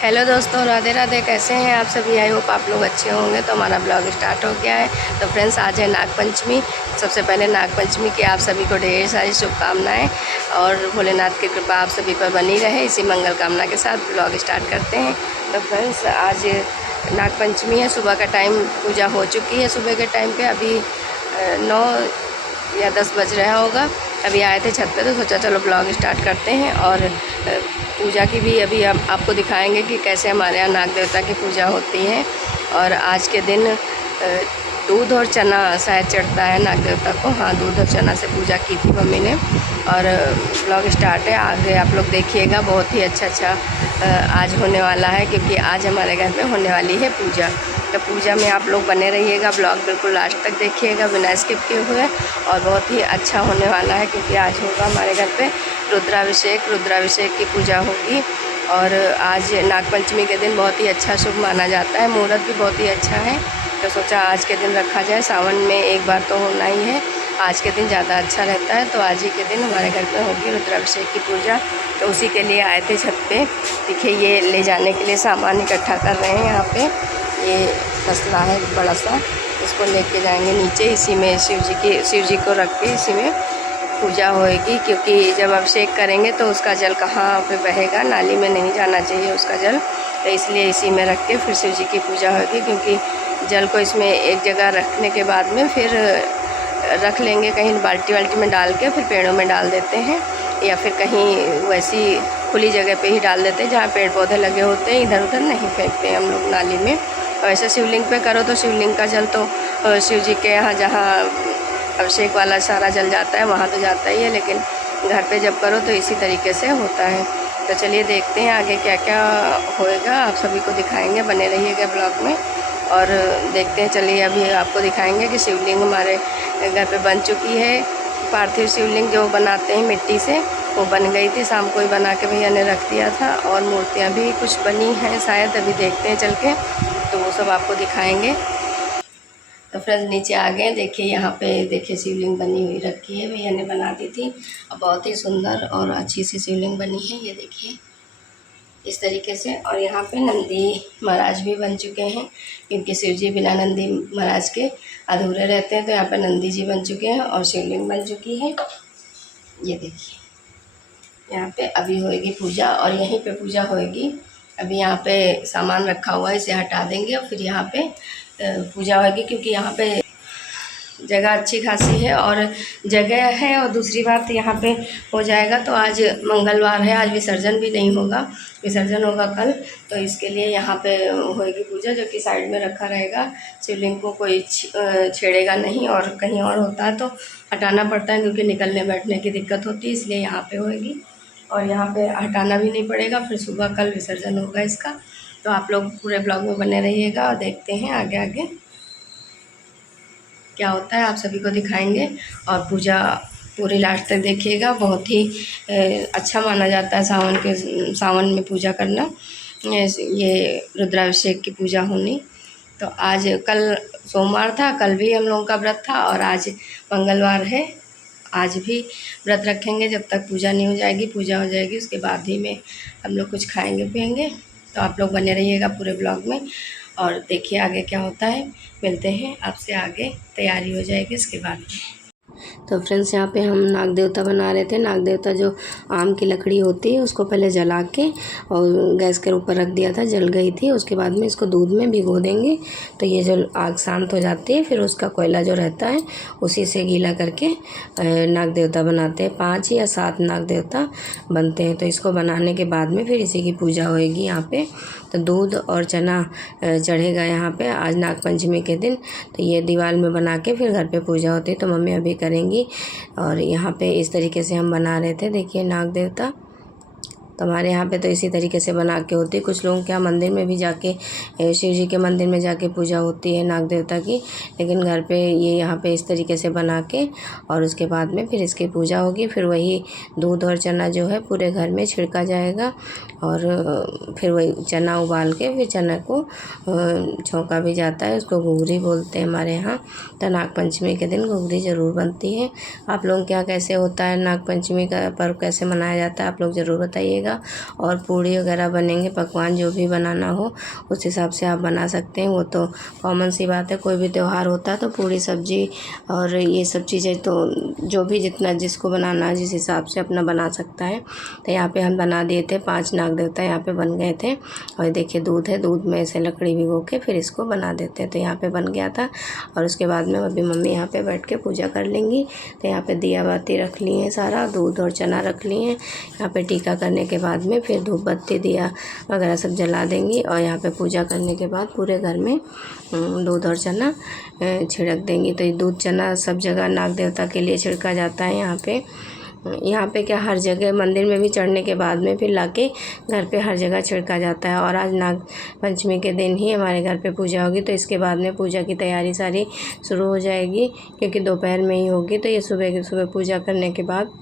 Hello दोस्तों, राधे राधे। कैसे हैं आप सभी? आई होप आप लोग अच्छे होंगे। तो हमारा ब्लॉग स्टार्ट हो गया है। तो फ्रेंड्स, आज है नागपंचमी। सबसे पहले नागपंचमी की आप सभी को ढेर सारी शुभकामनाएं और भोलेनाथ की कृपा आप सभी पर बनी रहे। इसी मंगल कामना के साथ ब्लॉग स्टार्ट करते हैं। तो फ्रेंड्स, आज नागपंचमी है। सुबह का टाइम पूजा हो चुकी है। सुबह के टाइम पे अभी 9 या 10 बज रहा होगा। अभी आए थे छत पे तो सोचा चलो ब्लॉग स्टार्ट करते हैं। और पूजा की भी अभी हम आपको दिखाएंगे कि कैसे हमारे यहाँ नाग देवता की पूजा होती है। और आज के दिन दूध और चना शायद चढ़ता है नाग देवता को। हाँ, दूध और चना से पूजा की थी मम्मी ने। और ब्लॉग स्टार्ट है, आगे आप लोग देखिएगा। बहुत ही अच्छा आज होने वाला है, क्योंकि आज हमारे घर पे होने वाली है पूजा। तो पूजा में आप लोग बने रहिएगा। ब्लॉग बिल्कुल लास्ट तक देखिएगा बिना स्किप किए हुए। और बहुत ही अच्छा होने वाला है, क्योंकि आज होगा हमारे घर पे रुद्राभिषेक की पूजा होगी। और आज नागपंचमी के दिन बहुत ही अच्छा शुभ माना जाता है। मुहूर्त भी बहुत ही अच्छा है, तो सोचा आज के दिन रखा जाए। सावन में एक बार तो होना ही है। आज के दिन ज़्यादा अच्छा रहता है, तो आज ही के दिन हमारे घर पे होगी रुद्राभिषेक की पूजा। तो उसी के लिए आए थे छत पे। देखिए, ये ले जाने के लिए सामान इकट्ठा कर रहे हैं यहाँ पे। ये तसला है बड़ा सा, इसको लेके जाएंगे नीचे। इसी में शिव जी को रख के इसी में पूजा होएगी। क्योंकि जब अभिषेक करेंगे तो उसका जल कहाँ पे बहेगा, नाली में नहीं जाना चाहिए उसका जल। तो इसलिए इसी में रख के फिर शिव जी की पूजा होगी। क्योंकि जल को इसमें एक जगह रखने के बाद में फिर रख लेंगे कहीं बाल्टी में डाल के, फिर पेड़ों में डाल देते हैं। या फिर कहीं वैसी खुली जगह पे ही डाल देते हैं जहाँ पेड़ पौधे लगे होते हैं। इधर उधर नहीं फेंकते हैं हम लोग नाली में। और ऐसे शिवलिंग पे करो तो शिवलिंग का जल तो शिव जी के यहाँ जहाँ अभिषेक वाला सारा जल जाता है वहाँ तो जाता ही है, लेकिन घर पे जब करो तो इसी तरीके से होता है। तो चलिए देखते हैं आगे क्या क्या होएगा, आप सभी को दिखाएंगे। बने रहिएगा ब्लॉग में और देखते हैं। चलिए अभी आपको दिखाएंगे कि शिवलिंग हमारे घर पे बन चुकी है। पार्थिव शिवलिंग जो बनाते हैं मिट्टी से, वो बन गई थी। शाम को ही बना के भैया ने रख दिया था। और मूर्तियाँ भी कुछ बनी हैं शायद, अभी देखते हैं चल के, तो वो सब आपको दिखाएंगे। तो फ्रेंड्स, नीचे आ गए। देखिए यहाँ पे देखिए शिवलिंग बनी हुई रखी है, भैया ने बना दी थी। और बहुत ही सुंदर और अच्छी सी शिवलिंग बनी है, ये देखिए इस तरीके से। और यहाँ पे नंदी महाराज भी बन चुके हैं, क्योंकि शिव जी बिना नंदी महाराज के अधूरे रहते हैं। तो यहाँ पे नंदी जी बन चुके हैं और शिवलिंग बन चुकी है। ये देखिए यहाँ पे अभी होएगी पूजा, और यहीं पे पूजा होएगी। अभी यहाँ पे सामान रखा हुआ है, इसे हटा देंगे और फिर यहाँ पे पूजा होगी। क्योंकि यहाँ पे जगह अच्छी खासी है और जगह है। और दूसरी बात यहाँ पे हो जाएगा। तो आज मंगलवार है, आज विसर्जन भी नहीं होगा, विसर्जन होगा कल। तो इसके लिए यहाँ पे होएगी पूजा, जो कि साइड में रखा रहेगा। शिवलिंग को कोई छेड़ेगा नहीं, और कहीं और होता है तो हटाना पड़ता है, क्योंकि निकलने बैठने की दिक्कत होती है। इसलिए यहाँ पे होएगी और यहाँ पे हटाना भी नहीं पड़ेगा। फिर सुबह कल विसर्जन होगा इसका। तो आप लोग पूरे ब्लॉग में बने रहिएगा और देखते हैं आगे आगे क्या होता है, आप सभी को दिखाएंगे। और पूजा पूरी लास्ट तक देखिएगा। बहुत ही अच्छा माना जाता है सावन में पूजा करना, ये रुद्राभिषेक की पूजा होनी। तो आज कल सोमवार था, कल भी हम लोगों का व्रत था, और आज मंगलवार है। आज भी व्रत रखेंगे जब तक पूजा नहीं हो जाएगी। पूजा हो जाएगी उसके बाद ही में हम लोग कुछ खाएंगे पिएंगे। तो आप लोग बने रहिएगा पूरे ब्लॉग में और देखिए आगे क्या होता है। मिलते हैं आपसे आगे, तैयारी हो जाएगी इसके बाद में। तो फ्रेंड्स, यहाँ पे हम नाग देवता बना रहे थे। नाग देवता जो आम की लकड़ी होती है उसको पहले जला के और गैस के ऊपर रख दिया था, जल गई थी। उसके बाद में इसको दूध में भिगो देंगे, तो ये जो आग शांत हो जाती है, फिर उसका कोयला जो रहता है उसी से गीला करके नाग देवता बनाते हैं। 5 या 7 नाग देवता बनते हैं। तो इसको बनाने के बाद में फिर इसी की पूजा होएगी यहाँ पे। तो दूध और चना चढ़ेगा यहाँ पे आज नागपंचमी के दिन। तो ये दीवार में बना के फिर घर पे पूजा होती है। तो मम्मी अभी करेंगी। और यहाँ पे इस तरीके से हम बना रहे थे, देखिए नाग देवता। तो हमारे यहाँ पे तो इसी तरीके से बना के होती है। कुछ लोगों के यहाँ मंदिर में भी जाके, शिव जी के मंदिर में जाके पूजा होती है नाग देवता की, लेकिन घर पे ये यहाँ पे इस तरीके से बना के और उसके बाद में फिर इसकी पूजा होगी। फिर वही दूध और चना जो है पूरे घर में छिड़का जाएगा, और फिर वही चना उबाल के फिर चना को छौंका भी जाता है। उसको घुघरी बोलते हैं हमारे यहाँ। तो नागपंचमी के दिन घुघरी ज़रूर बनती है। आप लोगों के यहाँ कैसे होता है, नागपंचमी का पर्व कैसे मनाया जाता है, आप लोग ज़रूर बताइएगा। बनेगा और पूड़ी वगैरह बनेंगे, पकवान जो भी बनाना हो उस हिसाब से आप बना सकते हैं। वो तो कॉमन सी बात है, कोई भी त्यौहार होता है तो पूड़ी सब्जी और ये सब चीज़ें तो जो भी जितना जिसको बनाना है जिस हिसाब से अपना बना सकता है। तो यहाँ पे हम बना दिए थे, 5 नाग देवता यहाँ पे बन गए थे। और देखिए दूध है, दूध में ऐसे लकड़ी भिगो के फिर इसको बना देते हैं। तो यहाँ पे बन गया था और उसके बाद में अभी मम्मी यहाँ पे बैठ के पूजा कर लेंगी। तो यहाँ पे दिया बाती रख ली हैं, सारा दूध और चना रख लिए हैं। यहाँ पे टीका करने के बाद में फिर धूप बत्ती दिया वगैरह सब जला देंगी और यहाँ पे पूजा करने के बाद पूरे घर में दूध और चना छिड़क देंगी। तो ये दूध चना सब जगह नाग देवता के लिए छिड़का जाता है। यहाँ पे क्या हर जगह मंदिर में भी चढ़ने के बाद में फिर लाके घर पे हर जगह छिड़का जाता है। और आज नाग पंचमी के दिन ही हमारे घर पे पूजा होगी, तो इसके बाद में पूजा की तैयारी सारी शुरू हो जाएगी, क्योंकि दोपहर में ही होगी। तो ये सुबह की सुबह पूजा करने के बाद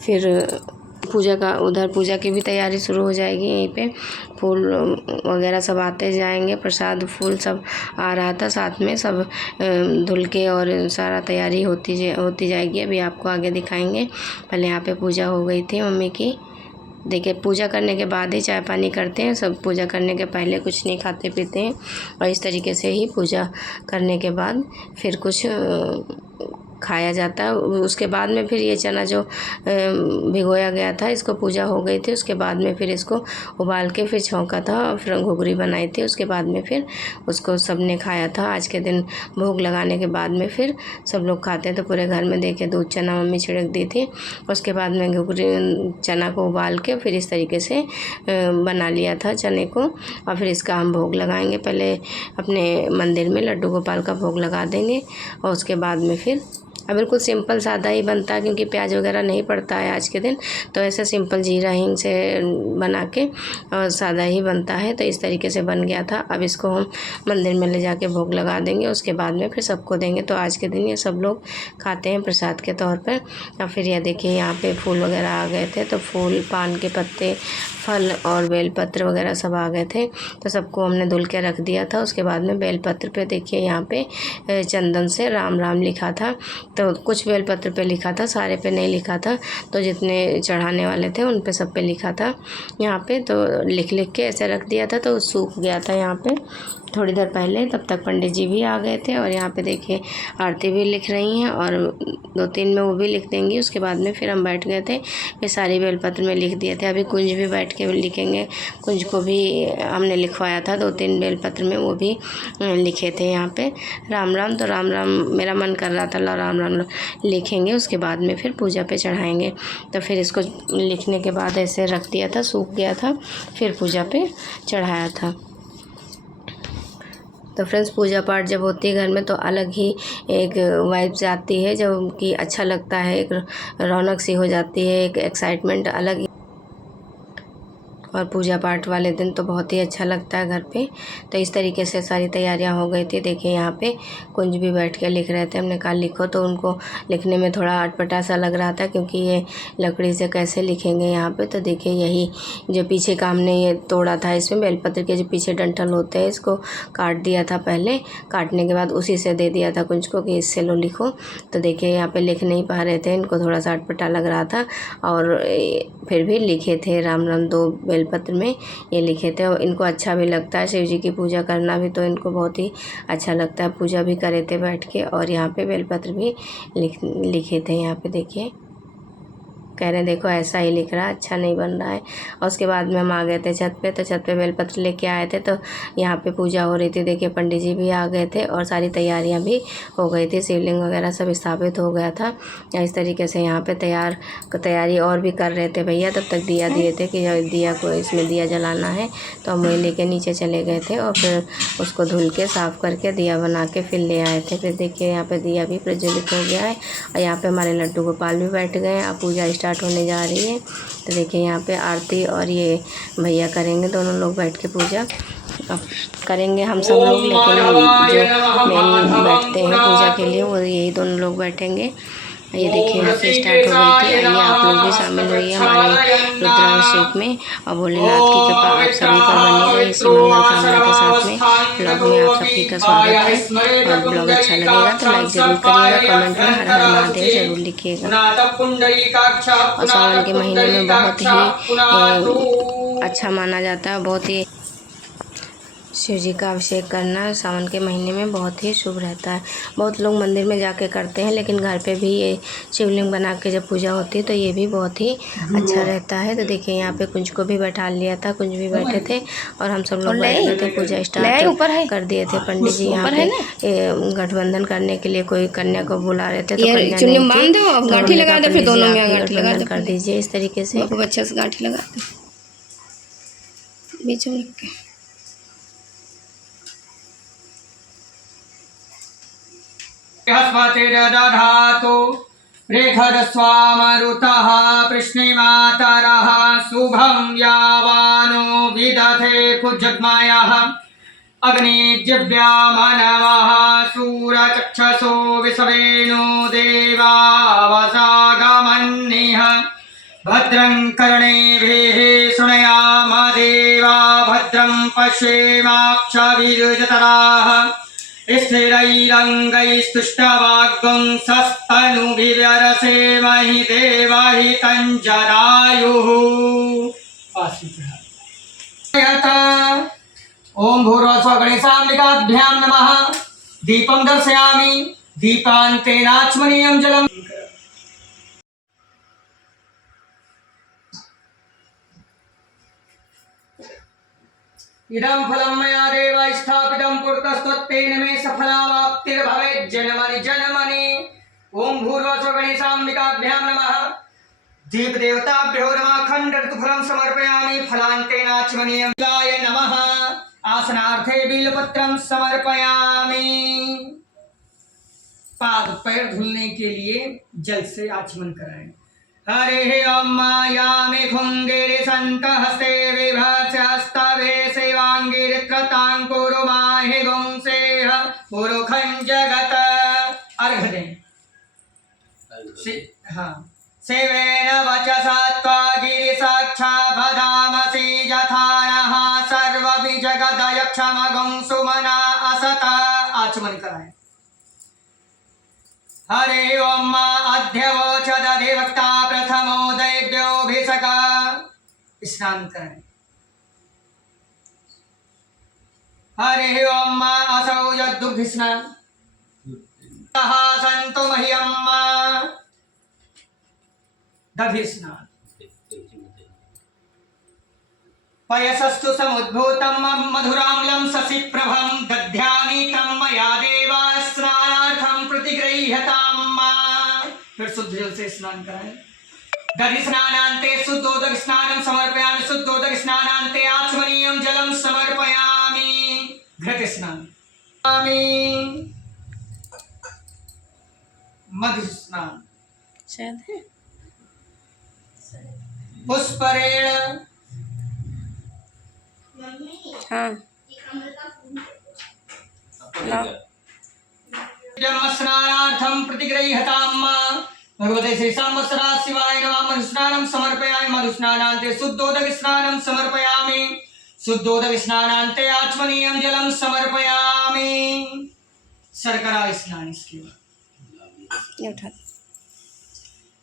फिर पूजा की भी तैयारी शुरू हो जाएगी। यहीं पे फूल वगैरह सब आते जाएंगे, प्रसाद फूल सब आ रहा था साथ में, सब धुल के और सारा तैयारी होती जाएगी। अभी आपको आगे दिखाएंगे। पहले यहाँ पे पूजा हो गई थी मम्मी की। देखिए पूजा करने के बाद ही चाय पानी करते हैं सब, पूजा करने के पहले कुछ नहीं खाते पीते हैं। और इस तरीके से ही पूजा करने के बाद फिर कुछ खाया जाता है। उसके बाद में फिर ये चना जो भिगोया गया था, इसको पूजा हो गई थी, उसके बाद में फिर इसको उबाल के फिर छौंका था और फिर घुघरी बनाई थी। उसके बाद में फिर उसको सबने खाया था। आज के दिन भोग लगाने के बाद में फिर सब लोग खाते हैं। तो पूरे घर में देखिए दूध चना मम्मी छिड़क दी थी। उसके बाद में घुघरी चना को उबाल के फिर इस तरीके से बना लिया था चने को। और फिर इसका हम भोग लगाएंगे। पहले अपने मंदिर में लड्डू गोपाल का भोग लगा देंगे और उसके बाद में फिर बिल्कुल सिंपल सादा ही बनता है, क्योंकि प्याज वगैरह नहीं पड़ता है आज के दिन। तो ऐसा सिंपल जीरा हींग से बना के और सादा ही बनता है। तो इस तरीके से बन गया था। अब इसको हम मंदिर में ले जाके भोग लगा देंगे, उसके बाद में फिर सबको देंगे। तो आज के दिन ये सब लोग खाते हैं प्रसाद के तौर पर। और फिर यह देखिए यहाँ पे फूल वगैरह आ गए थे, तो फूल, पान के पत्ते, फल और बेलपत्र वगैरह सब आ गए थे। तो सबको हमने धुल के रख दिया था। उसके बाद में बेलपत्र पे देखिए यहाँ पे चंदन से राम राम लिखा था। तो कुछ बेलपत्र पे लिखा था, सारे पे नहीं लिखा था। तो जितने चढ़ाने वाले थे उन पे सब पे लिखा था यहाँ पे। तो लिख के ऐसे रख दिया था, तो सूख गया था यहाँ पे थोड़ी देर पहले। तब तक पंडित जी भी आ गए थे और यहाँ पे देखिए आरती भी लिख रही हैं और 2-3 में वो भी लिख देंगी। उसके बाद में फिर हम बैठ गए थे, फिर सारी बेलपत्र में लिख दिए थे। अभी कुंज भी बैठ के लिखेंगे, कुंज को भी हमने लिखवाया था 2-3 बेलपत्र में, वो भी लिखे थे यहाँ पे राम राम। तो राम राम मेरा मन कर रहा था राम राम लिखेंगे, उसके बाद में फिर पूजा पे चढ़ाएंगे। तो फिर इसको लिखने के बाद ऐसे रख दिया था, सूख गया था, फिर पूजा पे चढ़ाया था। तो फ्रेंड्स पूजा पाठ जब होती है घर में तो अलग ही एक वाइब्स आती है, जब कि अच्छा लगता है, एक रौनक सी हो जाती है, एक एक्साइटमेंट अलग। और पूजा पाठ वाले दिन तो बहुत ही अच्छा लगता है घर पे। तो इस तरीके से सारी तैयारियां हो गई थी। देखिए यहाँ पे कुंज भी बैठ के लिख रहे थे, हमने कहा लिखो, तो उनको लिखने में थोड़ा अटपटा सा लग रहा था, क्योंकि ये लकड़ी से कैसे लिखेंगे यहाँ पे। तो देखिए यही जो पीछे का हमने ये तोड़ा था, इसमें बेलपत्र के जो पीछे डंठल होते हैं इसको काट दिया था पहले, काटने के बाद उसी से दे दिया था कुंज को कि इससे लो लिखो। तो देखिए यहाँ पे लिख नहीं पा रहे थे, इनको थोड़ा सा अटपटा लग रहा था और फिर भी लिखे थे राम राम 2 बेलपत्र में ये लिखे थे। और इनको अच्छा भी लगता है, शिव जी की पूजा करना भी तो इनको बहुत ही अच्छा लगता है। पूजा भी करे थे बैठ के और यहाँ पे बेलपत्र भी लिखे थे। यहाँ पे देखिए कह रहे देखो ऐसा ही लिख रहा है, अच्छा नहीं बन रहा है। और उसके बाद में हम आ गए थे छत पे। तो छत पे बेलपत्र लेके आए थे, तो यहाँ पे पूजा हो रही थी। देखिए पंडित जी भी आ गए थे और सारी तैयारियाँ भी हो गई थी, शिवलिंग वगैरह सब स्थापित हो गया था। इस तरीके से यहाँ पे तैयारी और भी कर रहे थे भैया। तब तक दिया दिए थे कि दिया को इसमें दिया जलाना है, तो हम वही लेके नीचे चले गए थे और फिर उसको धुल के साफ़ करके दिया बना के फिर ले आए थे। फिर देखिए यहाँ पे दिया भी प्रज्वलित हो गया है और यहाँ पे हमारे लड्डू गोपाल भी बैठ गए हैं। अब पूजा स्टार्ट होने जा रही है। तो देखिए यहाँ पे आरती और ये भैया करेंगे, दोनों लोग बैठ के पूजा अब करेंगे हम सब लोग, लेकिन जो मेन बैठते हैं पूजा के लिए वो यही दोनों लोग बैठेंगे। ये देखिए यहाँ पे स्टार्ट हो गई थी। आइए आप लोग भी शामिल होइए हमारे रुद्राभिषेक में और भोलेनाथ की कृपा आप सभी पर बनी रही इसी मंगल कामना के साथ में ब्लॉग में आप सभी का स्वागत है। और ब्लॉग अच्छा लगेगा तो लाइक ज़रूर करिएगा, कमेंट में हर हर महादेव ज़रूर लिखिएगा। और सावन के महीने में बहुत ही अच्छा माना जाता है, बहुत ही शिव जी का अभिषेक करना सावन के महीने में बहुत ही शुभ रहता है। बहुत लोग मंदिर में जाके करते हैं, लेकिन घर पे भी ये शिवलिंग बना के जब पूजा होती है तो ये भी बहुत ही अच्छा रहता है। तो देखिए यहाँ पे कुंज को भी बैठा लिया था, कुंज भी बैठे थे और हम सब लोग बैठ गए थे। पूजा स्टार्ट कर दिए थे। पंडित जी यहाँ पे गठबंधन करने के लिए कोई कन्या को बुला रहे थे, तो कन्या नहीं थी, गांठी लगा दे, फिर दोनों में गांठी लगा दे, कर दीजिए इस तरीके से खूब अच्छे से गांठी लगा दे बीच में रख के। बृहस्पतिर्दधातु बृहदस्वामरुतः कृष्णिमातरः शुभं यावानो विदधे कुजग्मयः अग्निजिव्या मनवः सूरचक्षसो विश्वेनो देवा वसागमन्निः भद्रं कर्णेभिः शृणुयाम देवा भद्रं पश्येमाक्षभिर्जतराः स्थिरैरङ्गैस्तुष्टवाग्वंसस्तनुभिर्यसेमहि देवहितं जरायुः। ॐ भूर्भुवस्सुवः गणेशाम्बिकाभ्यां नमः। दीपं दर्शयामि, दीपान्तेनाच्मनीयं जलम्। इदं फलं मया देव स्थापितं पुरतस्त्वत्तेन मे सफलावाप्तिर्भवेत् जनमनि जनमनि। ओं भूर्भुवस्सुवः गणेशाम्बिकाभ्यां नमः। देवदेवताभ्यो नमः। खण्डऋतुफलं समर्पयामि फलान्तेनाच्मनीयं शिवाय नमः। आसनार्थे बिल्वपत्रं समर्पयामि। पाद पैर धुलने के लिए जल से आचमन कराएं। हरे ओम मायामि खुंगिरि संतहस्ते विभस्यस्तवे सेवांगिरित्रतांकुरु माहि गुंसेह पुरुखं जगत। अर्घ दें। हाँ सेवेन वचसा त्वागिरिसाक्षा भदामसि यथा नः सर्वभि जगदयक्षमगुं सुमना असता। आचमन कराएं। हरे ओम अध्यवोचदधिवक्ता प्रथमो दैव्योऽभिषेक। स्नान करें। हरे ओम असौ यद्दुग्ध स्नान सन्तु मह्यम दधि स्नान। पयसस्तु समुद्भूतं मधुराम्लं शशिप्रभं दध्यामि तं मया देव स्नानार्थं प्रतिगृह्यताम्। फिर शुद्ध जल से स्नान कराएं। दधि स्नानान्ते शुद्धोदक स्नानं समर्पयामि। शुद्धोदक स्नानान्ते आचमनीयं जलं समर्पयामि। घृत स्नान मधु स्नान पुष्परेण हाँ स्नानार्थं प्रतिगृह्यताम्। भगवते श्री सांवत्सरा शिवाय नमः। मधुस्नानं समर्पयामि। मधुस्नानान्ते शुद्धोदक स्नानं समर्पयामि। शुद्धोदक स्नानान्ते आचमनीयं जलं समर्पयामि। शर्करा स्नान इसके बाद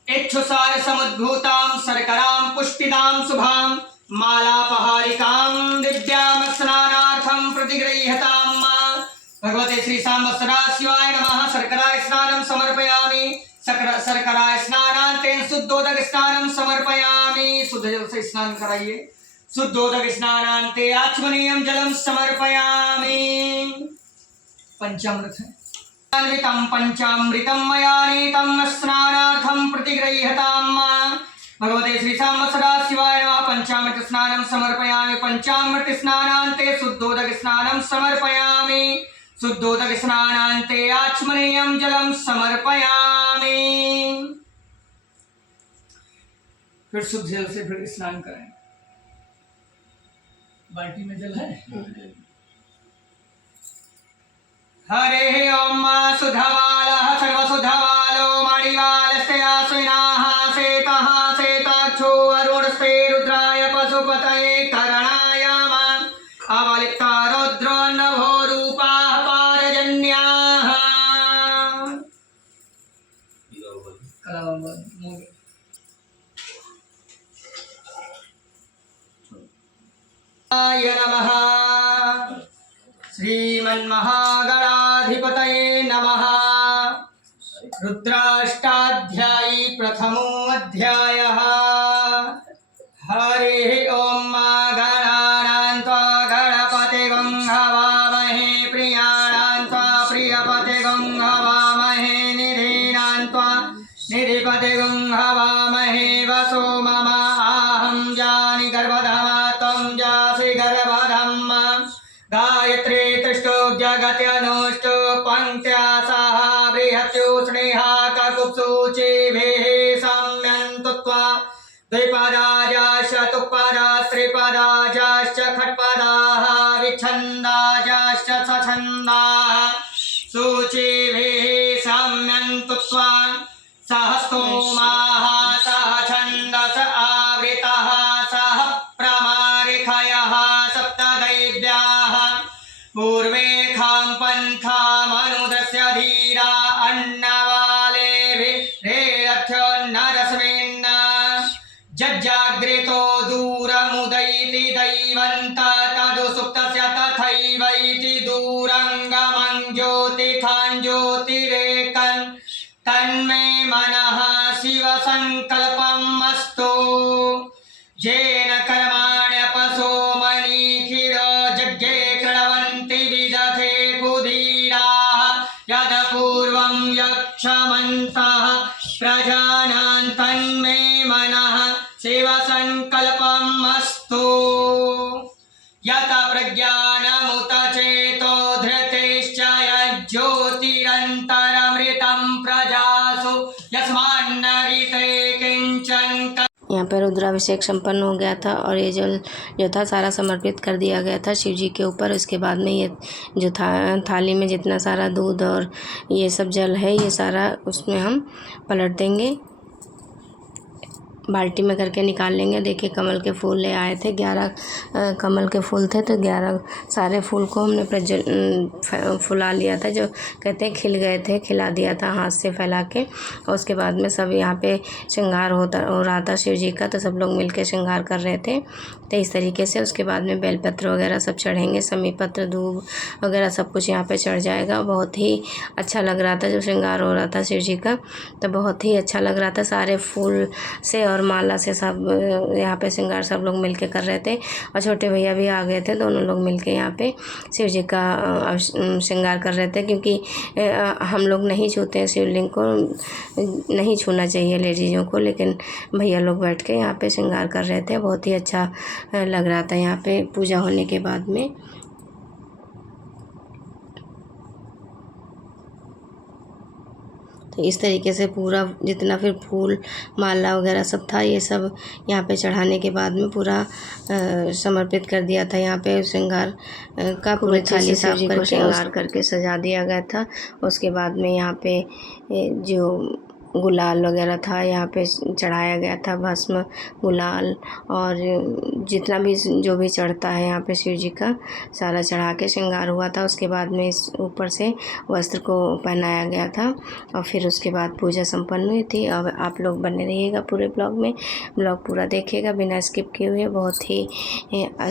इक्षुसार समुद्भूतां शर्करां पुष्टिदां शुभां मालापहारिकां दिव्यां स्नानार्थं प्रतिगृह्यताम्। भगवते श्री सांवत्सरा शिवाय नमः। शर्करा स्नानं समर्पयामि। शर्करा स्नानान्ते शुद्धोदक स्नानं समर्पयामि। शुद्ध जल से स्नान कराइए। शुद्धोदक स्नानान्ते आचमनीयं जलं समर्पयामि। पंचामृत है। पंचामृतं मया नीतं स्नानार्थं प्रतिगृह्यताम्। भगवते श्री सांवत्सरा शिवाय नमः। पंचामृत स्नानं समर्पयामि। पंचामृत स्नानान्ते शुद्धोदक स्नानं समर्पयामि। शुद्धोदक स्नानान्ते आचमनीयं जलं समर्पयामि। फिर शुद्ध जल से फिर स्नान करें। बाल्टी में जल है। हरे ओम सुधवालः सर्वसुधवालो मणिवाल पतये करणायाम अवलिप्ता रुद्रो नभो रूपाः पारजन्याः नमः श्रीमन्महागणाधिपतये नमः रुद्राष्टाध्यायी प्रथमोऽध्यायः हरिः ॐ गणानां त्वा गणपतिगं हवामहे प्रियाणां त्वा प्रियपतिगं हवामहे निधीनां त्वा निधिपतिगं हवामहे वसो मम आहं जानि गर्भधमा त्वं जासि गर्भधम् गायत्री तिष्ठो जगत्यनुष्ठो पङ्क्त्या सह बृहत्यो स्नेहा ककुप्सूचिभिः सम्यन्तु त्वा द्विपदाजाश्च तुपदास्त्रिपदाजाश्च खट्पदाः विच्छन्दाजाश्च सछन्दाः सूचिभिः सम्यन्तु त्वा सहस्तोमाः सह छन्दस आवृतः सह प्रमारिखयः सप्तदैव्याः पूर्वेखां पन्थामनुदस्य धीरा अन्नवालेभिरेरथ्यो नरस्मिन् जज्जाग्रितो दूरमुदयति दैवन्त तदुसुप्तस्य तथैवैति दूरङ्गमं ज्योतिखां ज्योतिरेकन् तन्मे मनः शिवसङ्कल्पम् अस्तु येन कर्माण्यपसो मनीखिरो यज्ञे कृण्वन्ति विदधे कुधीराः यदपूर्वं यक्षमन्तः प्रजानां तन्मे मनः शिवसङ्कल्पम् अस्तु यत प्रज्ञानमुत चेतो धृतिश्च यज्ज्योतिरन्तरमृतं प्रजासु यस्मान्न ऋते किञ्चन। यहाँ पर रुद्राभिषेक संपन्न हो गया था और ये जल जो था सारा समर्पित कर दिया गया था शिव जी के ऊपर। उसके बाद में ये जो थाली में जितना सारा दूध और ये सब जल है ये सारा उसमें हम पलट देंगे, बाल्टी में करके निकाल लेंगे। देखिए कमल के फूल ले आए थे, 11 कमल के फूल थे, तो 11 सारे फूल को हमने फुला लिया था, जो कहते हैं खिल गए थे, खिला दिया था हाथ से फैला के। और उसके बाद में सब यहाँ पे श्रृंगार हो रहा था शिव जी का, तो सब लोग मिलके श्रृंगार कर रहे थे। तो इस तरीके से उसके बाद में बेलपत्र वगैरह सब चढ़ेंगे, समी पत्र धूप वगैरह सब कुछ यहाँ पे चढ़ जाएगा। बहुत ही अच्छा लग रहा था जब श्रृंगार हो रहा था शिव जी का, तो बहुत ही अच्छा लग रहा था। सारे फूल से और माला से सब यहाँ पे श्रृंगार सब लोग मिलके कर रहे थे, और छोटे भैया भी आ गए थे, दोनों लोग मिलके यहाँ पे शिव जी का श्रृंगार कर रहे थे। क्योंकि हम लोग नहीं छूते हैं शिवलिंग को, नहीं छूना चाहिए लेडीज़ों को, लेकिन भैया लोग बैठ के यहाँ पे श्रृंगार कर रहे थे। बहुत ही अच्छा लग रहा था यहाँ पे पूजा होने के बाद में। तो इस तरीके से पूरा जितना फिर फूल माला वगैरह सब था ये सब यहाँ पे चढ़ाने के बाद में पूरा समर्पित कर दिया था। यहाँ पे श्रृंगार का पूरे थाली साफ करके श्रृंगार करके सजा दिया गया था। उसके बाद में यहाँ पे जो गुलाल वगैरह था यहाँ पे चढ़ाया गया था, भस्म गुलाल और जितना भी जो भी चढ़ता है यहाँ पे शिव जी का सारा चढ़ा के श्रृंगार हुआ था। उसके बाद में इस ऊपर से वस्त्र को पहनाया गया था और फिर उसके बाद पूजा संपन्न हुई थी। अब आप लोग बने रहिएगा पूरे ब्लॉग में, ब्लॉग पूरा देखिएगा बिना स्किप किए हुए। बहुत ही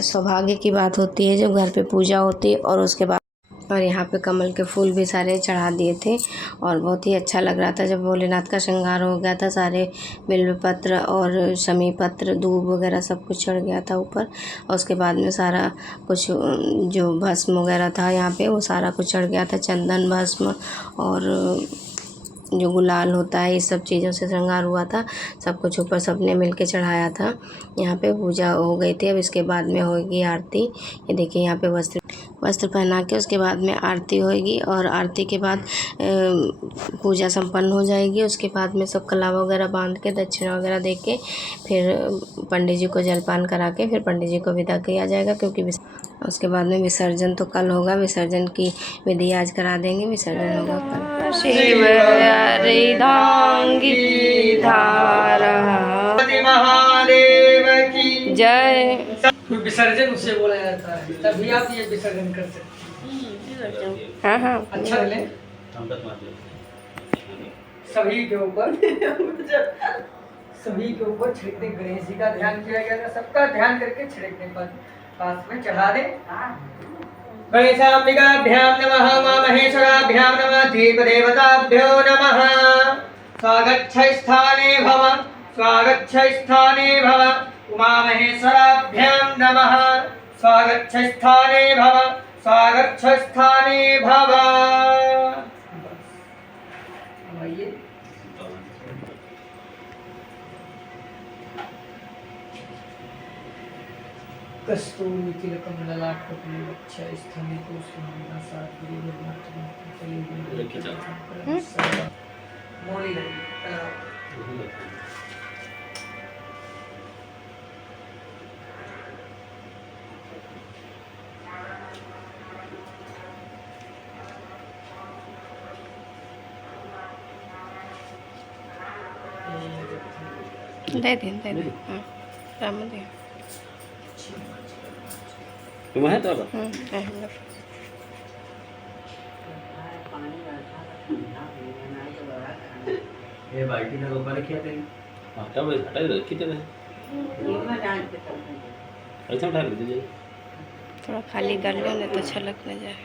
सौभाग्य की बात होती है जब घर पे पूजा होती है। और उसके बाद और यहाँ पे कमल के फूल भी सारे चढ़ा दिए थे और बहुत ही अच्छा लग रहा था जब भोलेनाथ का श्रृंगार हो गया था। सारे बिल्वपत्र और शमी पत्र दूब वगैरह सब कुछ चढ़ गया था ऊपर। और उसके बाद में सारा कुछ जो भस्म वगैरह था यहाँ पे वो सारा कुछ चढ़ गया था, चंदन भस्म और जो गुलाल होता है इस सब चीज़ों से श्रृंगार हुआ था। सब कुछ ऊपर सबने मिलके चढ़ाया था। यहाँ पे पूजा हो गई थी। अब इसके बाद में होगी आरती। ये देखिए यहाँ पे वस्त्र पहना के उसके बाद में आरती होगी और आरती के बाद पूजा संपन्न हो जाएगी। उसके बाद में सब कलावा वगैरह बांध के दक्षिणा वगैरह दे के फिर पंडित जी को जलपान करा के फिर पंडित जी को विदा किया जाएगा। क्योंकि उसके बाद में विसर्जन तो कल होगा, विसर्जन की विधि आज करा देंगे, विसर्जन होगा कल। शिव हरिदांगी धारा महादेव की जय। विसर्जन उससे बोला जाता है, तभी आप ये विसर्जन कर सकते हैं। हाँ हाँ अच्छा ले सभी के ऊपर सभी के ऊपर छिड़कने, गणेश जी का ध्यान किया गया था, सबका ध्यान करके छिड़कने पर पास में चढ़ा दे। गणेशाम्बिकाभ्यां नमः, मां महेश्वराभ्यां नमः, दीपदेवताभ्यो नमः। स्वागच्छ स्थाने भव, स्वागच्छ स्थाने भव, उमा महेश्वराभ्यां नमः। स्वागच्छ स्थाने भव, स्वागच्छ स्थाने भव। आइए कस्तूरी तिलकम ललाटपटले वक्षः स्थाने कुसुमं सात गुरु गुरुनाथ चले गए मोली लगी। दे दिन राम दे। तुम है तो ये बाल्टी का ऊपर रखिया कहीं हटा दे कितने ऐसा उठा लीजिए थोड़ा खाली कर लो नहीं तो छलक न जाए।